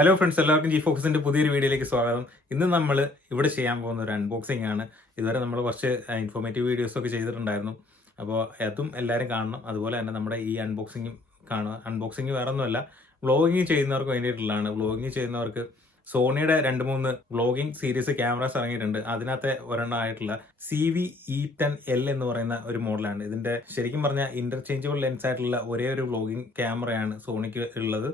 Hello friends, എല്ലാവർക്കും G ഫോക്സിന്റെ പുതിയൊരു വീഡിയോയിലേക്ക് സ്വാഗതം. ഇന്ന് നമ്മൾ ഇവിടെ ചെയ്യാൻ പോകുന്ന ഒരു അൺബോക്സിംഗ് ആണ്. ഇതുവരെ നമ്മൾ കുറച്ച് ഇൻഫോർമേറ്റീവ് വീഡിയോസ് ഒക്കെ ചെയ്തിട്ടുണ്ടായിരുന്നു. അപ്പോൾ അതും എല്ലാവരും കാണണം. അതുപോലെ തന്നെ നമ്മുടെ ഈ അൺബോക്സിങ്ങും കാണുക. അൺബോക്സിങ് വേറെ ഒന്നുമല്ല, വ്ളോഗിങ് ചെയ്യുന്നവർക്ക് വേണ്ടിയിട്ടുള്ളതാണ്. വ്ളോഗിങ് ചെയ്യുന്നവർക്ക് സോണിയുടെ 2-3 വ്ളോഗിംഗ് സീരീസ് ക്യാമറാസ് ഇറങ്ങിയിട്ടുണ്ട്. അതിനകത്തെ ഒരെണ്ണമായിട്ടുള്ള ZV E10L എന്ന് പറയുന്ന ഒരു മോഡലാണ്. ഇതിന്റെ ശരിക്കും പറഞ്ഞാൽ ഇന്റർചേഞ്ചബിൾ ലെൻസ് ആയിട്ടുള്ള ഒരേ ഒരു വ്ളോഗിംഗ് ക്യാമറയാണ് സോണിക്ക് ഉള്ളത്.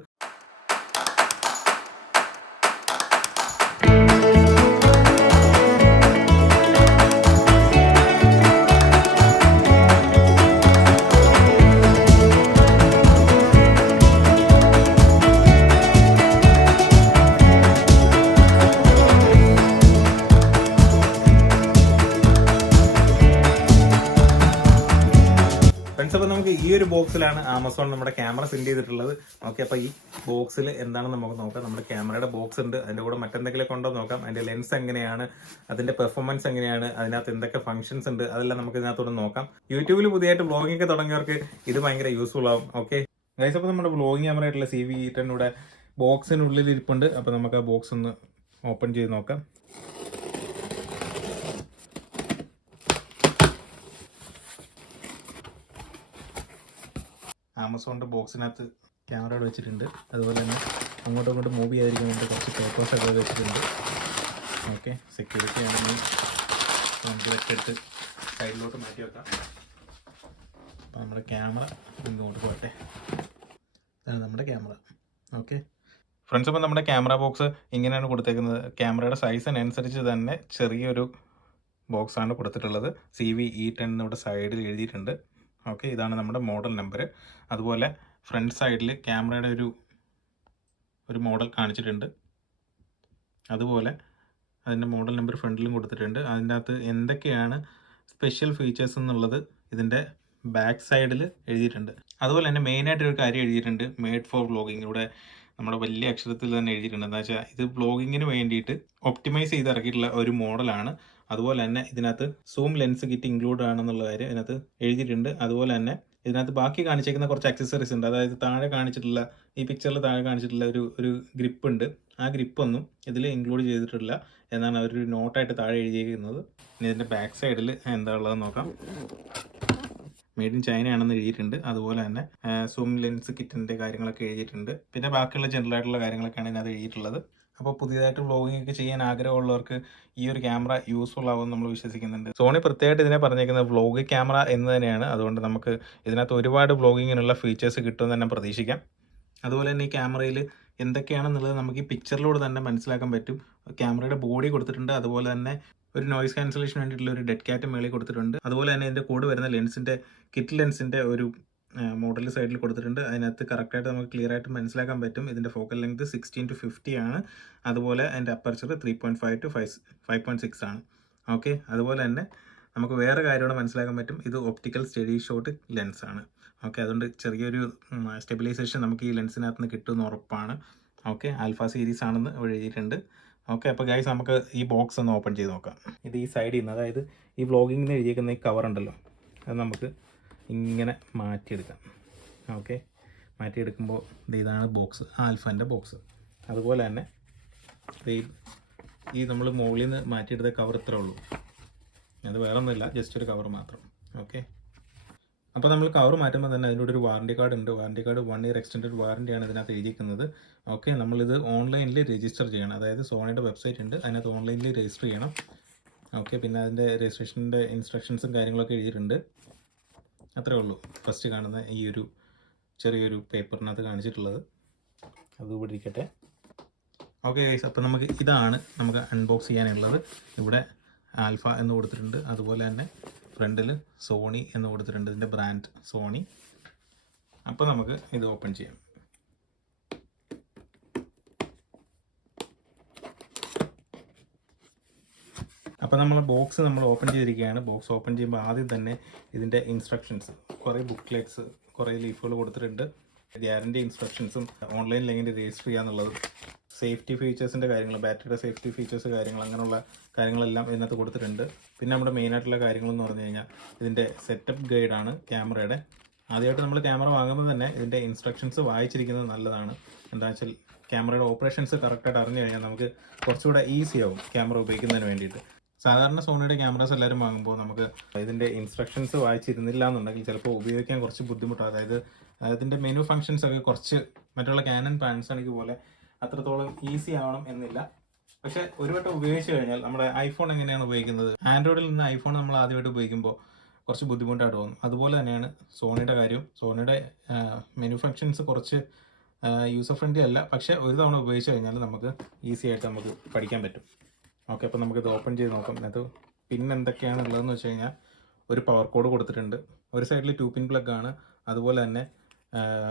ഫ്രണ്ട്സ്, അപ്പോൾ നമുക്ക് ഈ ഒരു ബോക്സിലാണ് ആമസോൺ നമ്മുടെ ക്യാമറ സെൻഡ് ചെയ്തിട്ടുള്ളത്. ഓക്കെ, അപ്പോൾ ഈ ബോക്സിൽ എന്താണെന്ന് നമുക്ക് നോക്കാം. നമ്മുടെ ക്യാമറയുടെ ബോക്സ് ഉണ്ട്, അതിൻ്റെ കൂടെ മറ്റെന്തെങ്കിലും കൊണ്ടോ നോക്കാം. അതിൻ്റെ ലെൻസ് എങ്ങനെയാണ്, അതിൻ്റെ പെർഫോമൻസ് എങ്ങനെയാണ്, അതിനകത്ത് എന്തൊക്കെ ഫംഗ്ഷൻസ് ഉണ്ട്, അതെല്ലാം നമുക്ക് ഇതിനകത്തോട് നോക്കാം. യൂട്യൂബിൽ പുതിയതായിട്ട് വ്ളോഗിംഗ് ഒക്കെ തുടങ്ങിയവർക്ക് ഇത് ഭയങ്കര യൂസ്ഫുൾ ആവും. ഓക്കെ ഗൈസ്, അപ്പോൾ നമ്മുടെ വ്ളോഗിംഗ് ക്യാമറ ആയിട്ടുള്ള ZV E10 ഇവിടെ ബോക്സിനുള്ളിൽ ഇരിപ്പുണ്ട്. അപ്പോൾ നമുക്ക് ആ ബോക്സ് ഒന്ന് ഓപ്പൺ ചെയ്ത് നോക്കാം. ആമസോണിൻ്റെ ബോക്സിനകത്ത് ക്യാമറ വെച്ചിട്ടുണ്ട്. അതുപോലെ തന്നെ അങ്ങോട്ടും മൂവ് ചെയ്യാതിരിക്കാൻ വേണ്ടി കുറച്ച് പേപ്പേഴ്സൊക്കെ വെച്ചിട്ടുണ്ട്. ഓക്കെ, സെക്യൂരിറ്റി ആണെങ്കിൽ നമുക്ക് ഇതൊക്കെ എടുത്ത് സൈഡിലോട്ട് മാറ്റി വെക്കാം. അപ്പോൾ നമ്മുടെ ക്യാമറ ഇങ്ങോട്ട് പോട്ടെ. ഇതാണ് നമ്മുടെ ക്യാമറ. ഓക്കെ ഫ്രണ്ട്സ്, അപ്പോൾ നമ്മുടെ ക്യാമറ ബോക്സ് ഇങ്ങനെയാണ് കൊടുത്തേക്കുന്നത്. ക്യാമറയുടെ സൈസിനനുസരിച്ച് തന്നെ ചെറിയൊരു ബോക്സാണ് കൊടുത്തിട്ടുള്ളത്. ZV E10 എന്നിവിടെ സൈഡിൽ എഴുതിയിട്ടുണ്ട്. ഓക്കെ, ഇതാണ് നമ്മുടെ മോഡൽ നമ്പർ. അതുപോലെ ഫ്രണ്ട് സൈഡിൽ ക്യാമറയുടെ ഒരു മോഡൽ കാണിച്ചിട്ടുണ്ട്. അതുപോലെ അതിൻ്റെ മോഡൽ നമ്പർ ഫ്രണ്ടിലും കൊടുത്തിട്ടുണ്ട്. അതിൻ്റെ അകത്ത് എന്തൊക്കെയാണ് സ്പെഷ്യൽ ഫീച്ചേഴ്സ് എന്നുള്ളത് ഇതിൻ്റെ ബാക്ക് സൈഡിൽ എഴുതിയിട്ടുണ്ട്. അതുപോലെ തന്നെ മെയിനായിട്ടൊരു കാര്യം എഴുതിയിട്ടുണ്ട്, മെയ്ഡ് ഫോർ വ്ളോഗിങ്. ഇവിടെ നമ്മുടെ വലിയ അക്ഷരത്തിൽ തന്നെ എഴുതിയിട്ടുണ്ട്. എന്താ വെച്ചാൽ ഇത് വ്ളോഗിങ്ങിന് വേണ്ടിയിട്ട് ഒപ്റ്റിമൈസ് ചെയ്ത് ഇറക്കിയിട്ടുള്ള ഒരു മോഡലാണ്. അതുപോലെ തന്നെ ഇതിനകത്ത് സൂം ലെൻസ് കിറ്റ് ഇൻക്ലൂഡ് ആണെന്നുള്ള കാര്യം ഇതിനകത്ത് എഴുതിയിട്ടുണ്ട്. അതുപോലെ തന്നെ ഇതിനകത്ത് ബാക്കി കാണിച്ചേക്കുന്ന കുറച്ച് അക്സസറീസ് ഉണ്ട്. അതായത് താഴെ കാണിച്ചിട്ടുള്ള, ഈ പിക്ചറിൽ താഴെ കാണിച്ചിട്ടുള്ള ഒരു ഗ്രിപ്പ് ഉണ്ട്. ആ ഗ്രിപ്പൊന്നും ഇതിൽ ഇൻക്ലൂഡ് ചെയ്തിട്ടില്ല എന്നാണ് അവരൊരു നോട്ടായിട്ട് താഴെ എഴുതിയിരിക്കുന്നത്. ഇനി ഇതിൻ്റെ ബാക്ക് സൈഡിൽ എന്താ ഉള്ളതെന്ന് നോക്കാം. മെയ്ഡ് ഇൻ ചൈന ആണെന്ന് എഴുതിയിട്ടുണ്ട്. അതുപോലെ തന്നെ സൂം ലെൻസ് കിറ്റിൻ്റെ കാര്യങ്ങളൊക്കെ എഴുതിയിട്ടുണ്ട്. പിന്നെ ബാക്കിയുള്ള ജനറൽ ആയിട്ടുള്ള കാര്യങ്ങളൊക്കെയാണ് ഇതിനകത്ത് എഴുതിയിട്ടുള്ളത്. അപ്പോൾ പുതിയതായിട്ട് വ്ളോഗിംഗ് ഒക്കെ ചെയ്യാൻ ആഗ്രഹമുള്ളവർക്ക് ഈ ഒരു ക്യാമറ യൂസ്ഫുൾ ആവുമെന്ന് നമ്മൾ വിശ്വസിക്കുന്നുണ്ട്. സോണി പ്രത്യേകമായിട്ട് ഇതിനെ പറഞ്ഞേക്കുന്നത് വ്ളോഗ് ക്യാമറ എന്ന് തന്നെയാണ്. അതുകൊണ്ട് നമുക്ക് ഇതിനകത്ത് ഒരുപാട് വ്ളോഗിങ്ങിനുള്ള ഫീച്ചേഴ്സ് കിട്ടുമെന്ന് തന്നെ പ്രതീക്ഷിക്കാം. അതുപോലെ തന്നെ ഈ ക്യാമറയിൽ എന്തൊക്കെയാണെന്നുള്ളത് നമുക്ക് ഈ പിക്ചറിലൂടെ തന്നെ മനസ്സിലാക്കാൻ പറ്റും. ക്യാമറയുടെ ബോഡി കൊടുത്തിട്ടുണ്ട്. അതുപോലെ തന്നെ ഒരു നോയിസ് ക്യാൻസലേഷൻ വേണ്ടിയിട്ടുള്ള ഒരു ഡെഡ് ക്യാറ്റ് മേളിൽ കൊടുത്തിട്ടുണ്ട്. അതുപോലെ തന്നെ ഇതിൻ്റെ കൂടെ വരുന്ന ലെൻസിൻ്റെ കിറ്റ് ലെൻസിൻ്റെ ഒരു മോഡൽ സൈഡിൽ കൊടുത്തിട്ടുണ്ട്. അതിനകത്ത് കറക്റ്റായിട്ട് നമുക്ക് ക്ലിയർ ആയിട്ട് മനസ്സിലാക്കാൻ പറ്റും. ഇതിൻ്റെ ഫോക്കൽ ലെങ്ത് 16-50 ആണ്. അതുപോലെ അതിൻ്റെ അപ്പർച്ചർ 3.5 to 5.6 ആണ്. ഓക്കെ, അതുപോലെ തന്നെ നമുക്ക് വേറെ കാര്യമാണ് മനസ്സിലാക്കാൻ പറ്റും, ഇത് ഒപ്റ്റിക്കൽ സ്റ്റഡി ഷോട്ട് ലെൻസ് ആണ്. ഓക്കെ, അതുകൊണ്ട് ചെറിയൊരു സ്റ്റെബിലൈസേഷൻ നമുക്ക് ഈ ലെൻസിനകത്ത് നിന്ന് കിട്ടുമെന്ന് ഉറപ്പാണ്. ഓക്കെ, ആൽഫ സീരീസ് ആണെന്ന് എഴുതിയിട്ടുണ്ട്. ഓക്കെ, അപ്പോൾ ഗൈസ് നമുക്ക് ഈ ബോക്സ് ഒന്ന് ഓപ്പൺ ചെയ്ത് നോക്കാം. ഇത് ഈ സൈഡിൽ നിന്ന്, അതായത് ഈ വ്ളോഗിങ്ങിന് എഴുതിയിരിക്കുന്ന ഈ കവർ ഉണ്ടല്ലോ, അത് നമുക്ക് ഇങ്ങനെ മാറ്റിയെടുക്കാം. ഓക്കെ, മാറ്റിയെടുക്കുമ്പോൾ ഇതാണ് ബോക്സ്, ആൽഫൻ്റെ ബോക്സ്. അതുപോലെ തന്നെ ഈ നമ്മൾ മുകളിൽ നിന്ന് മാറ്റിയെടുത്ത കവർ ഇത്രേ ഉള്ളൂ. അത് വേറെ ഒന്നുമില്ല, ജസ്റ്റ് ഒരു കവർ മാത്രം. ഓക്കെ, അപ്പോൾ നമ്മൾ കവർ മാറ്റുമ്പോൾ തന്നെ അതിൻ്റെ ഒരു വാറണ്ടി കാർഡ് ഉണ്ട്. വാറണ്ടി കാർഡ് 1 year എക്സ്റ്റൻഡഡ് വാറണ്ടിയാണ് ഇതിനകത്ത് എഴുതിയിരിക്കുന്നത്. ഓക്കെ, നമ്മളിത് ഓൺലൈനിൽ രജിസ്റ്റർ ചെയ്യണം. അതായത് സോണിയുടെ വെബ്സൈറ്റ് ഉണ്ട്, അതിനകത്ത് ഓൺലൈനിൽ രജിസ്റ്റർ ചെയ്യണം. ഓക്കെ, പിന്നെ അതിൻ്റെ രജിസ്ട്രേഷൻ്റെ ഇൻസ്ട്രക്ഷൻസും കാര്യങ്ങളൊക്കെ എഴുതിയിട്ടുണ്ട്. അത്രേ ഉള്ളൂ ഫസ്റ്റ് കാണുന്ന ഈ ഒരു ചെറിയൊരു പേപ്പറിനകത്ത് കാണിച്ചിട്ടുള്ളത്. അത് ഇവിടെ ഇരിക്കട്ടെ. ഓക്കെ ഗൈസ്, അപ്പോൾ നമുക്ക് അൺബോക്സ് ചെയ്യാനുള്ളത്. ഇവിടെ ആൽഫ എന്ന് കൊടുത്തിട്ടുണ്ട്. അതുപോലെ തന്നെ ഫ്രണ്ടിൽ സോണി എന്ന് കൊടുത്തിട്ടുണ്ട്, ഇതിൻ്റെ ബ്രാൻഡ് സോണി. അപ്പോൾ നമുക്ക് ഇത് ഓപ്പൺ ചെയ്യാം. അപ്പോൾ നമ്മൾ ബോക്സ് ഓപ്പൺ ചെയ്തിരിക്കുകയാണ്. ബോക്സ് ഓപ്പൺ ചെയ്യുമ്പോൾ ആദ്യം തന്നെ ഇതിൻ്റെ ഇൻസ്ട്രക്ഷൻസ്, കുറേ ബുക്ക്ലെറ്റ്സ്, കുറേ ലീഫുകൾ കൊടുത്തിട്ടുണ്ട്. ഗ്യാരണ്ടി ഇൻസ്ട്രക്ഷൻസും ഓൺലൈനിൽ എങ്ങനെ രജിസ്റ്റർ ചെയ്യാന്നുള്ളതും സേഫ്റ്റി ഫീച്ചേഴ്സിൻ്റെ കാര്യങ്ങൾ, ബാറ്ററിയുടെ സേഫ്റ്റി ഫീച്ചേഴ്സ് കാര്യങ്ങൾ, അങ്ങനെയുള്ള കാര്യങ്ങളെല്ലാം ഇതിനകത്ത് കൊടുത്തിട്ടുണ്ട്. പിന്നെ നമ്മുടെ മെയിനായിട്ടുള്ള കാര്യങ്ങളെന്ന് പറഞ്ഞു കഴിഞ്ഞാൽ ഇതിൻ്റെ സെറ്റപ്പ് ഗൈഡാണ് ക്യാമറയുടെ. ആദ്യമായിട്ട് നമ്മൾ ക്യാമറ വാങ്ങുമ്പോൾ തന്നെ ഇതിൻ്റെ ഇൻസ്ട്രക്ഷൻസ് വായിച്ചിരിക്കുന്നത് നല്ലതാണ്. എന്താ വെച്ചാൽ ക്യാമറയുടെ ഓപ്പറേഷൻസ് കറക്റ്റായിട്ട് അറിഞ്ഞു കഴിഞ്ഞാൽ നമുക്ക് കുറച്ചുകൂടെ ഈസി ആവും ക്യാമറ ഉപയോഗിക്കുന്നതിന് വേണ്ടിയിട്ട്. സാധാരണ സോണിയുടെ ക്യാമറാസ് എല്ലാവരും വാങ്ങുമ്പോൾ നമുക്ക് ഇതിൻ്റെ ഇൻസ്ട്രക്ഷൻസ് വായിച്ചിരുന്നില്ല എന്നുണ്ടെങ്കിൽ ചിലപ്പോൾ ഉപയോഗിക്കാൻ കുറച്ച് ബുദ്ധിമുട്ടാണ്. അതായത് അതിൻ്റെ മെനു ഫങ്ഷൻസ് ഒക്കെ കുറച്ച് മറ്റുള്ള ക്യാനൻ പാനസോണിക് പോലെ അത്രത്തോളം ഈസി ആവണം എന്നില്ല. പക്ഷേ ഒരു വട്ടം ഉപയോഗിച്ച് കഴിഞ്ഞാൽ നമ്മുടെ ഐഫോൺ എങ്ങനെയാണ് ഉപയോഗിക്കുന്നത്, ആൻഡ്രോയിഡിൽ നിന്ന് ഐഫോൺ നമ്മൾ ആദ്യമായിട്ട് ഉപയോഗിക്കുമ്പോൾ കുറച്ച് ബുദ്ധിമുട്ടായിട്ട് തോന്നും. അതുപോലെ തന്നെയാണ് സോണിയുടെ കാര്യം. സോണിയുടെ മെനു ഫങ്ഷൻസ് കുറച്ച് യൂസർ ഫ്രണ്ട്ലി അല്ല, പക്ഷേ ഒരു തവണ ഉപയോഗിച്ച് കഴിഞ്ഞാൽ നമുക്ക് ഈസി ആയിട്ട് നമുക്ക് പഠിക്കാൻ പറ്റും. ഓക്കെ, അപ്പോൾ നമുക്കിത് ഓപ്പൺ ചെയ്ത് നോക്കാം. അത് പിന്നെ എന്തൊക്കെയാണ് ഉള്ളതെന്ന് വെച്ച് കഴിഞ്ഞാൽ ഒരു പവർ കോഡ് കൊടുത്തിട്ടുണ്ട്. ഒരു സൈഡിൽ 2 പിൻ പ്ലഗ് ആണ്, അതുപോലെ തന്നെ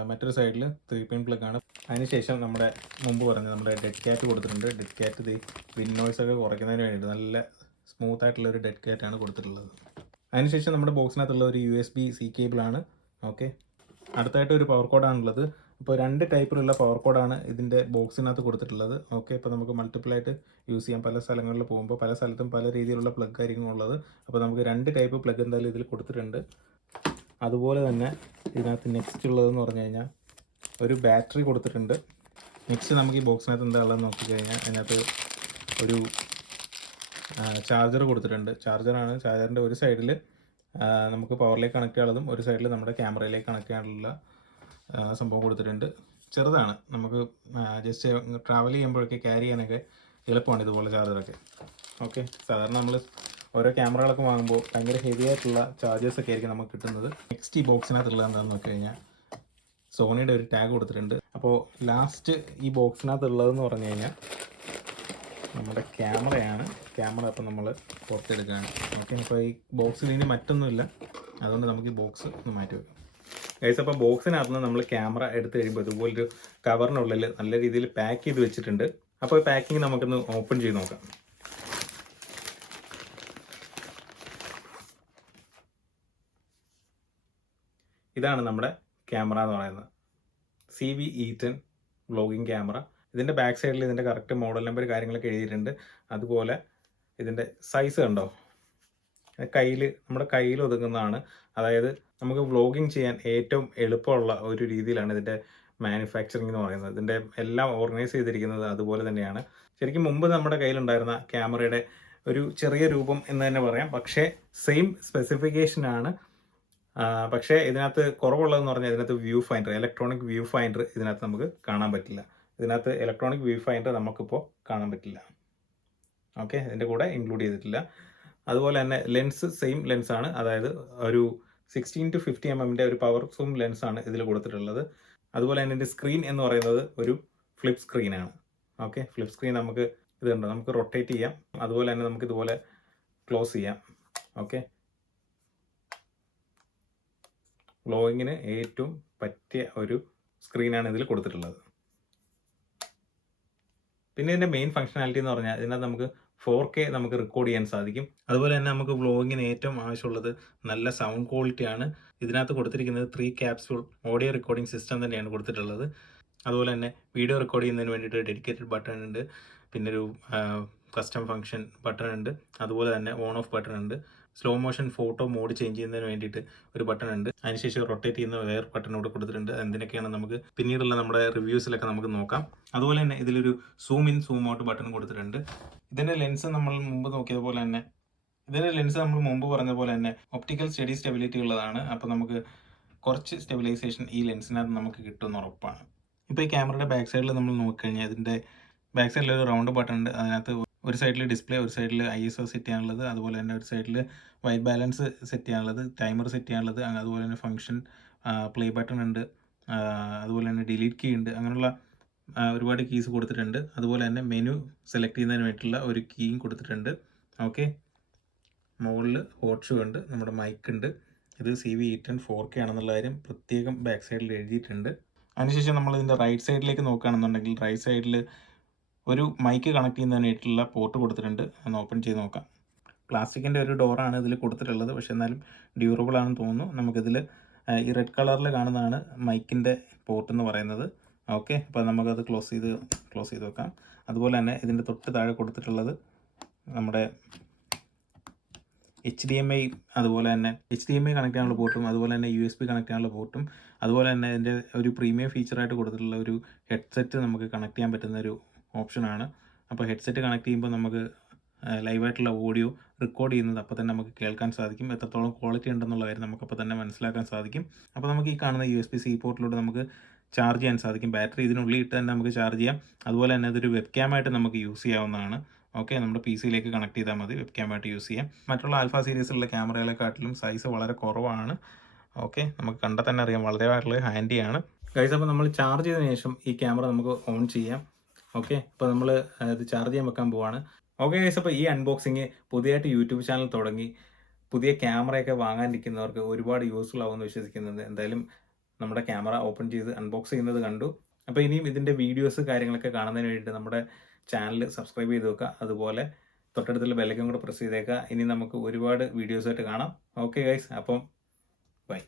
മറ്റൊരു സൈഡിൽ 3 പിൻ പ്ലഗ് ആണ്. അതിനുശേഷം നമ്മുടെ മുമ്പ് പറഞ്ഞ നമ്മുടെ ഡെഡ് ക്യാറ്റ് കൊടുത്തിട്ടുണ്ട്. ഡെഡ് ക്യാറ്റ് ഇത് വിൻ നോയ്സ് ഒക്കെ കുറയ്ക്കുന്നതിന് വേണ്ടിയിട്ട് നല്ല സ്മൂത്ത് ആയിട്ടുള്ള ഒരു ഡെഡ് ക്യാറ്റ് ആണ് കൊടുത്തിട്ടുള്ളത്. അതിനുശേഷം നമ്മുടെ ബോക്സിനകത്തുള്ള ഒരു USB-C കേബിളാണ്. ഓക്കെ, അടുത്തായിട്ട് ഒരു പവർ കോഡാണുള്ളത്. അപ്പോൾ 2 ടൈപ്പിലുള്ള പവർ കോഡാണ് ഇതിൻ്റെ ബോക്സിനകത്ത് കൊടുത്തിട്ടുള്ളത്. ഓക്കെ, ഇപ്പോൾ നമുക്ക് മൾട്ടിപ്പിളായിട്ട് യൂസ് ചെയ്യാം. പല സ്ഥലങ്ങളിൽ പോകുമ്പോൾ പല സ്ഥലത്തും പല രീതിയിലുള്ള പ്ലഗ് ആയിരിക്കും ഉള്ളത്. അപ്പോൾ നമുക്ക് 2 ടൈപ്പ് പ്ലഗ് എന്തായാലും ഇതിൽ കൊടുത്തിട്ടുണ്ട്. അതുപോലെ തന്നെ ഇതിനകത്ത് നെക്സ്റ്റ് ഉള്ളതെന്ന് പറഞ്ഞു കഴിഞ്ഞാൽ ഒരു ബാറ്ററി കൊടുത്തിട്ടുണ്ട്. നെക്സ്റ്റ് നമുക്ക് ഈ ബോക്സിനകത്ത് എന്താ ഉള്ളതെന്ന് നോക്കിക്കഴിഞ്ഞാൽ അതിനകത്ത് ഒരു ചാർജർ കൊടുത്തിട്ടുണ്ട്. ചാർജറാണ്. ചാർജറിൻ്റെ ഒരു സൈഡിൽ നമുക്ക് പവറിലേക്ക് കണക്ട് ചെയ്യാനുള്ളതും ഒരു സൈഡിൽ നമ്മുടെ ക്യാമറയിലേക്ക് കണക്ട് ചെയ്യാനുള്ള സംഭവം കൊടുത്തിട്ടുണ്ട്. ചെറുതാണ്, നമുക്ക് ജസ്റ്റ് ട്രാവൽ ചെയ്യുമ്പോഴൊക്കെ ക്യാരി ചെയ്യാനൊക്കെ എളുപ്പമാണ് ഇതുപോലെ ചാർജറൊക്കെ. ഓക്കെ, സാധാരണ നമ്മൾ ഓരോ ക്യാമറകളൊക്കെ വാങ്ങുമ്പോൾ ഭയങ്കര ഹെവി ആയിട്ടുള്ള ചാർജേഴ്സൊക്കെ ആയിരിക്കും നമുക്ക് കിട്ടുന്നത്. നെക്സ്റ്റ് ഈ ബോക്സിനകത്തുള്ളത് എന്താണെന്ന് നോക്കി കഴിഞ്ഞാൽ സോണിയുടെ ഒരു ടാഗ് കൊടുത്തിട്ടുണ്ട്. അപ്പോൾ ലാസ്റ്റ് ഈ ബോക്സിനകത്തുള്ളതെന്ന് പറഞ്ഞു കഴിഞ്ഞാൽ നമ്മുടെ ക്യാമറയാണ്. ക്യാമറ അപ്പോൾ നമ്മൾ പുറത്തെടുക്കുകയാണ്. ഓക്കെ, അപ്പോൾ ഈ ബോക്സിൽ ഇനി മറ്റൊന്നുമില്ല, അതുകൊണ്ട് നമുക്ക് ഈ ബോക്സ് ഒന്ന് മാറ്റി വെക്കാം. ഗൈസ്, അപ്പോൾ ബോക്സിനകത്ത് നിന്ന് നമ്മൾ ക്യാമറ എടുത്ത് കഴിയുമ്പോൾ ഇതുപോലൊരു കവറിനുള്ളിൽ നല്ല രീതിയിൽ പാക്ക് ചെയ്ത് വെച്ചിട്ടുണ്ട്. അപ്പോൾ പാക്കിങ് നമുക്കൊന്ന് ഓപ്പൺ ചെയ്ത് നോക്കാം. ഇതാണ് നമ്മുടെ ക്യാമറ എന്ന് പറയുന്നത്, ZV E10 വ്ളോഗിങ് ക്യാമറ. ഇതിൻ്റെ ബാക്ക് സൈഡിൽ ഇതിൻ്റെ കറക്റ്റ് മോഡൽ നമ്പർ കാര്യങ്ങളൊക്കെ എഴുതിയിട്ടുണ്ട്. അതുപോലെ ഇതിൻ്റെ സൈസ് കണ്ടോ, നമ്മുടെ കയ്യിൽ ഒതുങ്ങുന്നതാണ്. അതായത് നമുക്ക് വ്ളോഗിങ് ചെയ്യാൻ ഏറ്റവും എളുപ്പമുള്ള ഒരു രീതിയിലാണ് ഇതിൻ്റെ മാനുഫാക്ചറിങ് എന്ന് പറയുന്നത്. ഇതിൻ്റെ എല്ലാം ഓർഗനൈസ് ചെയ്തിരിക്കുന്നത് അതുപോലെ തന്നെയാണ്. ശരിക്കും മുമ്പ് നമ്മുടെ കയ്യിലുണ്ടായിരുന്ന ക്യാമറയുടെ ഒരു ചെറിയ രൂപം എന്ന് തന്നെ പറയാം, പക്ഷേ സെയിം സ്പെസിഫിക്കേഷനാണ്. പക്ഷേ ഇതിനകത്ത് കുറവുള്ളതെന്ന് പറഞ്ഞാൽ ഇതിനകത്ത് view finder, electronic view finder ഇതിനകത്ത് നമുക്ക് കാണാൻ പറ്റില്ല. ഇതിനകത്ത് ഇലക്ട്രോണിക് വ്യൂ ഫൈൻഡർ നമുക്കിപ്പോൾ കാണാൻ പറ്റില്ല. ഓക്കെ, ഇതിൻ്റെ കൂടെ ഇൻക്ലൂഡ് ചെയ്തിട്ടില്ല. അതുപോലെ തന്നെ ലെൻസ് സെയിം ലെൻസാണ്, അതായത് ഒരു 16 to 50 mm ഒരു പവർ സൂം ലെൻസാണ് ഇതിൽ കൊടുത്തിട്ടുള്ളത്. അതുപോലെ തന്നെ ഇതിൻ്റെ സ്ക്രീൻ എന്ന് പറയുന്നത് ഒരു ഫ്ലിപ്പ് സ്ക്രീനാണ്. ഓക്കെ, ഫ്ലിപ്പ് സ്ക്രീൻ നമുക്ക് ഇതുണ്ട്, നമുക്ക് റൊട്ടേറ്റ് ചെയ്യാം. അതുപോലെ തന്നെ നമുക്ക് ഇതുപോലെ ക്ലോസ് ചെയ്യാം. ഓക്കെ, വ്ളോഗിങ്ങിന് ഏറ്റവും പറ്റിയ ഒരു സ്ക്രീനാണ് ഇതിൽ കൊടുത്തിട്ടുള്ളത്. പിന്നെ ഇതിൻ്റെ മെയിൻ ഫംഗ്ഷനാലിറ്റി എന്ന് പറഞ്ഞാൽ ഇതിനകത്ത് നമുക്ക് 4K നമുക്ക് റെക്കോർഡ് ചെയ്യാൻ സാധിക്കും. അതുപോലെ തന്നെ നമുക്ക് വ്ളോഗിങ്ങിന് ഏറ്റവും ആവശ്യമുള്ളത് നല്ല സൗണ്ട് ക്വാളിറ്റിയാണ്. ഇതിനകത്ത് കൊടുത്തിരിക്കുന്നത് 3 ക്യാപ്സ്യൂൾ ഓഡിയോ റെക്കോർഡിംഗ് സിസ്റ്റം തന്നെയാണ് കൊടുത്തിട്ടുള്ളത്. അതുപോലെ തന്നെ വീഡിയോ റെക്കോർഡ് ചെയ്യുന്നതിന് വേണ്ടിയിട്ട് ഡെഡിക്കേറ്റഡ് ബട്ടൺ ഉണ്ട്, പിന്നെ ഒരു കസ്റ്റം ഫംഗ്ഷൻ ബട്ടൺ ഉണ്ട്, അതുപോലെ തന്നെ ഓൺ ഓഫ് ബട്ടൺ ഉണ്ട്, slow motion photo mode change ചെയ്യുന്നതിന് വേണ്ടിയിട്ട് ഒരു ബട്ടൺ ഉണ്ട്, അതിനുശേഷം റൊട്ടേറ്റ് ചെയ്യുന്ന വേറെ ബട്ടൺ കൂടെ കൊടുത്തിട്ടുണ്ട്. എന്തിനൊക്കെയാണ് നമുക്ക് പിന്നീടുള്ള നമ്മുടെ റിവ്യൂസിലൊക്കെ നമുക്ക് നോക്കാം. അതുപോലെ തന്നെ ഇതിലൊരു zoom in zoom out button കൊടുത്തിട്ടുണ്ട്. ഇതിൻ്റെ ലെൻസ് നമ്മൾ മുമ്പ് നോക്കിയതുപോലെ തന്നെ പറഞ്ഞ പോലെ തന്നെ ഒപ്റ്റിക്കൽ സ്റ്റഡി സ്റ്റെബിലിറ്റി ഉള്ളതാണ്. അപ്പോൾ നമുക്ക് കുറച്ച് സ്റ്റെബിലൈസേഷൻ ഈ ലെൻസിനകത്ത് നമുക്ക് കിട്ടുമെന്ന് ഉറപ്പാണ്. ഇപ്പോൾ ഈ ക്യാമറയുടെ ബാക്ക് സൈഡിൽ നമ്മൾ നോക്കിക്കഴിഞ്ഞാൽ ഇതിൻ്റെ ബാക്ക് സൈഡിൽ ഒരു റൗണ്ട് ബട്ടൺ ഉണ്ട്. അതിനകത്ത് ഒരു സൈഡിൽ ഡിസ്പ്ലേ, ഒരു സൈഡിൽ ISO സെറ്റ് ചെയ്യാനുള്ളത്, അതുപോലെ തന്നെ ഒരു സൈഡിൽ വൈറ്റ് ബാലൻസ് സെറ്റ് ചെയ്യാനുള്ളത്, ടൈമർ സെറ്റ് ചെയ്യാനുള്ളത്, അതുപോലെ തന്നെ ഫംഗ്ഷൻ പ്ലേ ബട്ടൺ ഉണ്ട്, അതുപോലെ തന്നെ ഡിലീറ്റ് കീ ഉണ്ട്. അങ്ങനെയുള്ള ഒരുപാട് കീസ് കൊടുത്തിട്ടുണ്ട്. അതുപോലെ തന്നെ മെനു സെലക്ട് ചെയ്യുന്നതിന് വേണ്ടിയിട്ടുള്ള ഒരു കീയും കൊടുത്തിട്ടുണ്ട്. ഓക്കെ, മുകളിൽ ഹോട്ട് ഷൂ ഉണ്ട്, നമ്മുടെ മൈക്ക് ഉണ്ട്. ഇത് ZV E10 4K ആണെന്നുള്ള കാര്യം പ്രത്യേകം ബാക്ക് സൈഡിൽ എഴുതിയിട്ടുണ്ട്. അതിനുശേഷം നമ്മൾ ഇതിൻ്റെ റൈറ്റ് സൈഡിലേക്ക് നോക്കുകയാണെന്നുണ്ടെങ്കിൽ റൈറ്റ് സൈഡിൽ ഒരു മൈക്ക് കണക്ട് ചെയ്യുന്നതിനായിട്ടുള്ള പോർട്ട് കൊടുത്തിട്ടുണ്ട്. ഒന്ന് ഓപ്പൺ ചെയ്ത് നോക്കാം. പ്ലാസ്റ്റിക്കിൻ്റെ ഒരു ഡോറാണ് ഇതിൽ കൊടുത്തിട്ടുള്ളത്, പക്ഷേ എന്നാലും ഡ്യൂറബിൾ ആണെന്ന് തോന്നുന്നു. നമുക്കിതിൽ ഈ റെഡ് കളറിൽ കാണുന്നതാണ് മൈക്കിൻ്റെ പോർട്ട് എന്ന് പറയുന്നത്. ഓക്കെ, അപ്പോൾ നമുക്കത് ക്ലോസ് ചെയ്ത് വെക്കാം. അതുപോലെ തന്നെ ഇതിൻ്റെ തൊട്ട് താഴെ കൊടുത്തിട്ടുള്ളത് നമ്മുടെ HDMI, അതുപോലെ തന്നെ HDMI കണക്ട് ചെയ്യാനുള്ള പോർട്ടും, അതുപോലെ തന്നെ USB കണക്ട് ചെയ്യാനുള്ള പോർട്ടും, അതുപോലെ തന്നെ ഇതിൻ്റെ ഒരു പ്രീമിയം ഫീച്ചറായിട്ട് കൊടുത്തിട്ടുള്ള ഒരു ഹെഡ്സെറ്റ് നമുക്ക് കണക്ട് ചെയ്യാൻ പറ്റുന്ന ഒരു ഓപ്ഷനാണ്. അപ്പോൾ ഹെഡ്സെറ്റ് കണക്ട് ചെയ്യുമ്പോൾ നമുക്ക് ലൈവായിട്ടുള്ള ഓഡിയോ റെക്കോർഡ് ചെയ്യുന്നത് അപ്പോൾ തന്നെ നമുക്ക് കേൾക്കാൻ സാധിക്കും. എത്രത്തോളം ക്വാളിറ്റി ഉണ്ടെന്നുള്ള കാര്യം നമുക്കപ്പോൾ തന്നെ മനസ്സിലാക്കാൻ സാധിക്കും. അപ്പോൾ നമുക്ക് ഈ കാണുന്ന USB-C പോർട്ടിലൂടെ നമുക്ക് ചാർജ് ചെയ്യാൻ സാധിക്കും. ബാറ്ററി ഇതിനുള്ളിൽ ഇട്ട് തന്നെ നമുക്ക് ചാർജ് ചെയ്യാം. അതുപോലെ തന്നെ അതൊരു വെബ് ക്യാമായിട്ട് നമുക്ക് യൂസ് ചെയ്യാവുന്നതാണ്. ഓക്കെ, നമ്മുടെ PC കണക്ട് ചെയ്താൽ മതി, വെബ് ക്യാമായിട്ട് യൂസ് ചെയ്യാം. മറ്റുള്ള ആൽഫ സീരീസിലുള്ള ക്യാമറകളെക്കാട്ടിലും സൈസ് വളരെ കുറവാണ്. ഓക്കെ, നമുക്ക് കണ്ടാൽ തന്നെ അറിയാം, വളരെ ഹാൻഡിയാണ് ഗൈസ്. അപ്പോൾ നമ്മൾ ചാർജ് ചെയ്തതിനു ശേഷം ഈ ക്യാമറ നമുക്ക് ഓൺ ചെയ്യാം. ഓക്കെ, അപ്പോൾ നമ്മൾ ഇത് ചാർജ് ചെയ്യാൻ വെക്കാൻ പോവാണ്. ഓക്കെ ഗൈസ്, അപ്പോൾ ഈ അൺബോക്സിങ് പുതിയതായിട്ട് യൂട്യൂബ് ചാനൽ തുടങ്ങി പുതിയ ക്യാമറയൊക്കെ വാങ്ങാനിരിക്കുന്നവർക്ക് ഒരുപാട് യൂസ്ഫുൾ ആവുമെന്ന് വിശ്വസിക്കുന്നുണ്ട്. എന്തായാലും നമ്മുടെ ക്യാമറ ഓപ്പൺ ചെയ്ത് അൺബോക്സ് ചെയ്യുന്നത് കണ്ടു. അപ്പോൾ ഇനിയും ഇതിൻ്റെ വീഡിയോസ് കാര്യങ്ങളൊക്കെ കാണുന്നതിന് വേണ്ടിയിട്ട് നമ്മുടെ ചാനൽ സബ്സ്ക്രൈബ് ചെയ്ത് വെക്കുക. അതുപോലെ തൊട്ടടുത്തുള്ള ബെല്ലൈക്കൺ കൂടെ പ്രസ് ചെയ്തേക്കുക. ഇനി നമുക്ക് ഒരുപാട് വീഡിയോസായിട്ട് കാണാം. ഓക്കെ ഗൈസ്, അപ്പം ബൈ.